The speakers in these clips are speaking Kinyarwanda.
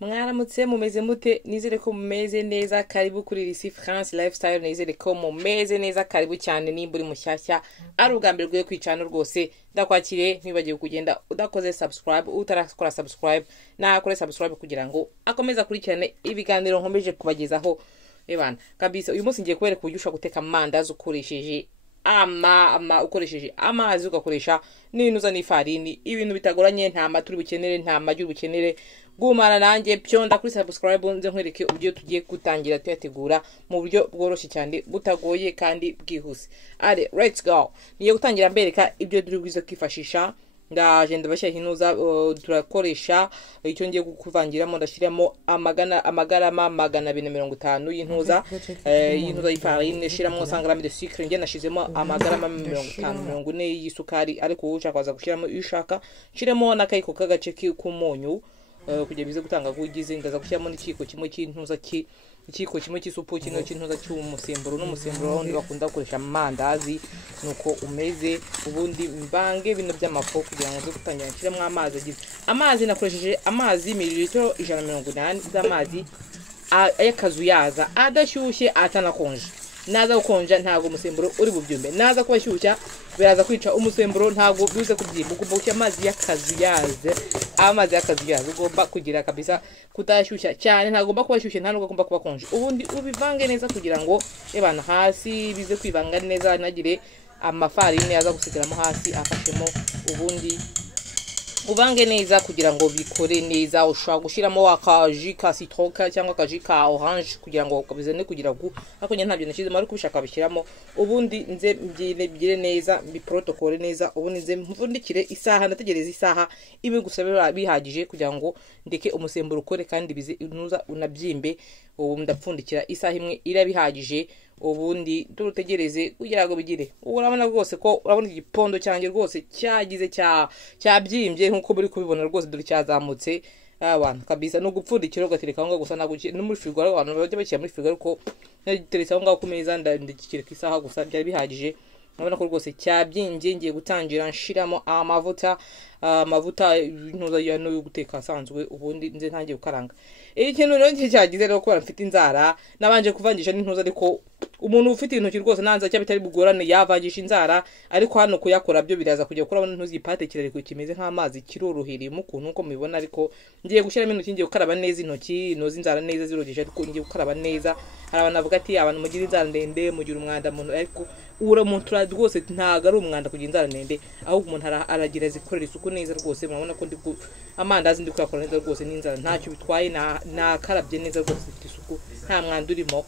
Mwaramutse mumeze mute nizere ko mumeze neza karibu kuri Risi France Lifestyle nizere ko mumeze neza karibu cyane nimba uri mushyashya ari ubwambere rwe kwicana rwose ndakwakire ntibagiye kugenda udakoze subscribe utarakora subscribe nakore subscribe kugira ngo akomeza kurikirane ibiganiro nkomeje kubagezaho ebana kabisa uyu munsi ngiye kubereka uburyo ushobora guteka amandazi ukoresheje ukoresheje amazi ugakoresha n'inuza n'ifarini ibintu bitagoranye nta mata uri bukenere nta magi uri bukenere gumana nanjye pyonda kuri subscribe nze nkwereke uburyo tugiye gutangira tuyategura mu buryo bworoshye cyane butagoye kandi bwihuse. Allez, let's go. Niye gutangira mbereka ibyo turi bwiza kwifashisha ndaje ndabashya hinuza turakoresha icyo ngiye kuvangiramo ndashiramo amagarama 250 y'intuza y'ifarine shiramo 100 g de sucre nge nashizemo amagarama 50 y'isukari ariko ushaka kwaza gushiramo ishaka shiremo nakayiko kagace k'umunyu kugira bize gutanga kugize ndaza gushyiramo n'ikiko kimwe cy'intuza ikiko kimwe cy'isupu kino cy'intuza cy'umusemburo n'umusemburo wundi bakunda gukoresha amandazi nuko umeze ubundi mbange bino by'amafu kugira ngo gutangira nshyiramo amazi nakoresheje amazi mililitro 180 z'amazi ayakazuyaza adashyushye atanakonje naza gukonja ntago umusemburo uri bubyumbe naza kubashyushya biraza kwica umusemburo ntago bize kubyimba ugomba amazi y'akazuyaze amazi y'akazuyaze ugomba kugira kabisa kutashyushya cyane ntagomba kubashyushye nta nugomba kuba konje ubundi ubivange neza kugira ngo ebana hasi bize kwivanga neza nagire amafarine yaza gusigaramo hasi afashemo ubundi uvange neza kugira ngo bikore neza ushaka gushiramo akaji ka citron cyangwa akaji ka orange kugira ngo kabizane kugira ngo akonye ntabyo nashize mari kubishaka bishiramo ubundi nze mbyire neza bi protocol neza ubundi nze mvundikire isaha ndategereza isaha ibi gusabira bihagije kugira ngo ndeke umusemburo ukore kandi bize inuza unabyimbe ubu ndapfundikira isaha imwe irabihagije ubundi turutegereze kugira ngo bigire urabona rwose ko urabona igipondo cyanjye rwose cyagize cyabyimbye nkuko muri kubibona rwose dore cyazamutse abantu kabisa no gupfundikira ugatereka ngo gusa naguki no muri frigo abantu bajya bakira muri frigo ariko nagiteretse aho ngaho ku meza ndikireka isaha gusa byari bihagije urabona ko rwose cyabyimbye ngiye gutangira nshiramo amavuta intuza ya no guteka asanzwe ubundi nze ntangiye gukaranga ikintu rero cyagize rero ko mfite inzara nabanje kuvangisha n'intuza ariko umuntu ufite intoki rwose nanza cya bitari bugorane yavangisha inzara ariko hano kuyakora byo biraza kujya gukora intuzi ipate kirariko kimeze nk'amazi kirorohereye mu kuntu uko mubibona ariko ngiye gushiramo intoki ngiye gukaraba neza intoki inoza inzara neza zirogesha ariko ngiye gukaraba neza hari abantu bavuga ati abantu mugira inzara ndende mugira umwanda muntu ariko ura muntu rwose ntago ari umwanda kugira inzara ndende ahubwo umuntu aragira zikorera isuku neza rwose murabona ko ndi amandazi ndi kuyakora neza rwose n'inzara ntacyo bitwaye nakarabye neza rwose ifite isuku nta mwanda urimo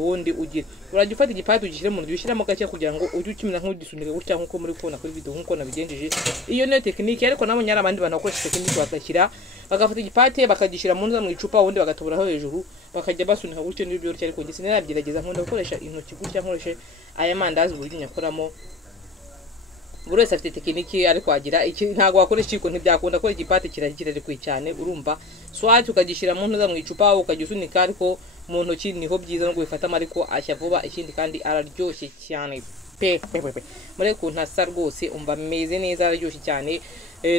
wundi ugira urajya ufata igipati ugishyire mu ndu gake kugira ngo ujye ukimira nk'ugisunika gutya nkuko muri kubona kuri video nkuko nabigenjeje iyo niyo tekinike ariko nabonye ari abandi bantu bakoresha tekinike bakashyira bagafata igipati bakagishyira mu nzu mu icupa ubundi bagatoburaho hejuru bakajya basunika gutyo n'ibyo byoroshye ariko ngise narabyirageza nkunda gukoresha intoki gutya nkoreshe aya mandazi buryo nyakoramo buri wese afite tekiniki ariko agira ntago wakoresha iko ntibyakunda ko igipati kirakirere kwi cyane urumva swati ukagishyira mu ntuza mu icupa ukagisunika ariko mu ntoki niho byiza no gufatamo ariko ashya vuba ikindi kandi araryoshye cyane pe muri kuntu asa rwose umva meze neza araryoshye cyane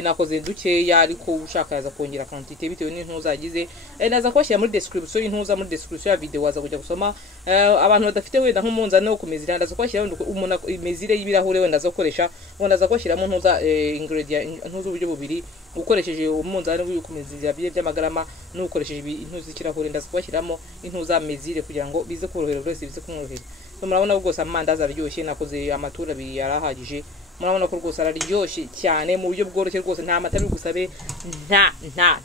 nakoze dukeya ariko ushaka yaza kongera quantité bitewe n'intuza zagize naza kwashya muri description y'intuza muri description ya video waza kujya gusoma abantu badafite wenda nk'umunzane wo kumezira ndaza kwashya umuntu imezire y'ibirahure wenda zo koresha wenda za kwashiramo ntuza ingredient ntuza uburyo bubiri ukoresheje umunzane wo kumezira by'amagarama n'ukoresheje intuza y'ikirahure ndaza kwashiramo intuza mezire kugira ngo bize korohera buri wese bize kumworohera murabona rwose amandazi aryoshye nakoze amatura abiri yarahagije murabona ko rwose araryoshye cyane mu buryo bworoshye rwose nta mata biri gusabe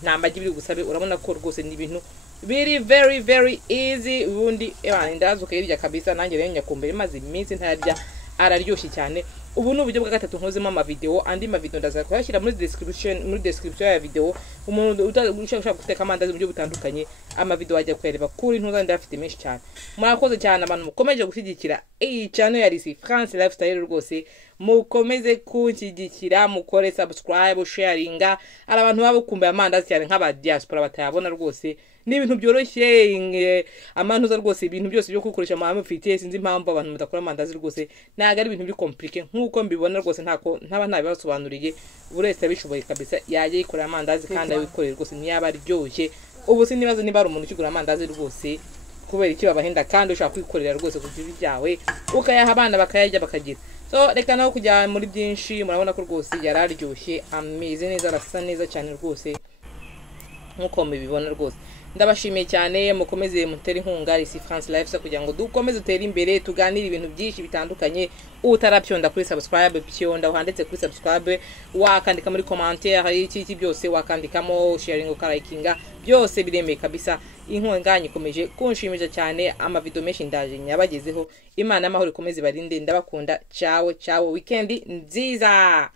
nta magi biri gusabe urabona ko rwose ni ibintu very easy ubundi ndaza ukayirya kabisa nanjye rero nyakumbere maze iminsi ntarya araryoshye cyane ubu ni uburyo bwa gatatu nkozemo amavideo andi mavideo ndaza kuyashyira muri description ya video umuntu ushaka guteka amandazi mu buryo butandukanye amavideo ajya kwereba kuri ntuza ndafite menshi cyane murakoze cyane abantu mukomeje gushyigikira iyi channel ya Risi France Lifestyle rwose mukomeze kunshyigikira mukore subscribe sharinga ari abantu babukumbuye amandazi cyane nk'aba diaspora batayabona rwose ni ibintu byoroshye amantuza rwose ibintu byose byo gukoresha mu amafite sinzi impamvu abantu mudakora amandazi rwose naga ari ibintu biri compliqué nkuko mbibona rwose ntaba ntabibasobanuriye buri wese abishoboye kabisa yaje yikorera amandazi kandi abikorera rwose ntiyaba aryoshye ubu sinibazo niba ari umuntu ukigura amandazi rwose kubera iki babahenda kandi ushaka kwikorera rwose ku gihe byawe ukayaha abana bakayarya bakagira. So reka naho kujya muri byinshi, murabona ko rwose yararyoshye, ameze neza, arasa neza cyane rwose nkuko mubibona rwose. Ndabashimiye cyane, mukomeze mutere inkunga Risi France Life kugira ngo dukomeze utere imbere, tuganire ibintu byinshi bitandukanye. Utarapyonda kuri subscribe, pyonda uhanditse kuri subscribe, wakandika muri commentaire iki byose, wakandikamo sharing, ukarayikinga, byose biremeye kabisa. Inkunga nyikomeje kunshimisha cyane, amavideo menshi ndaje nyabagezeho. Imana amahoro ikomeze barinde, ndabakunda. Ciao ciao, weekend nziza.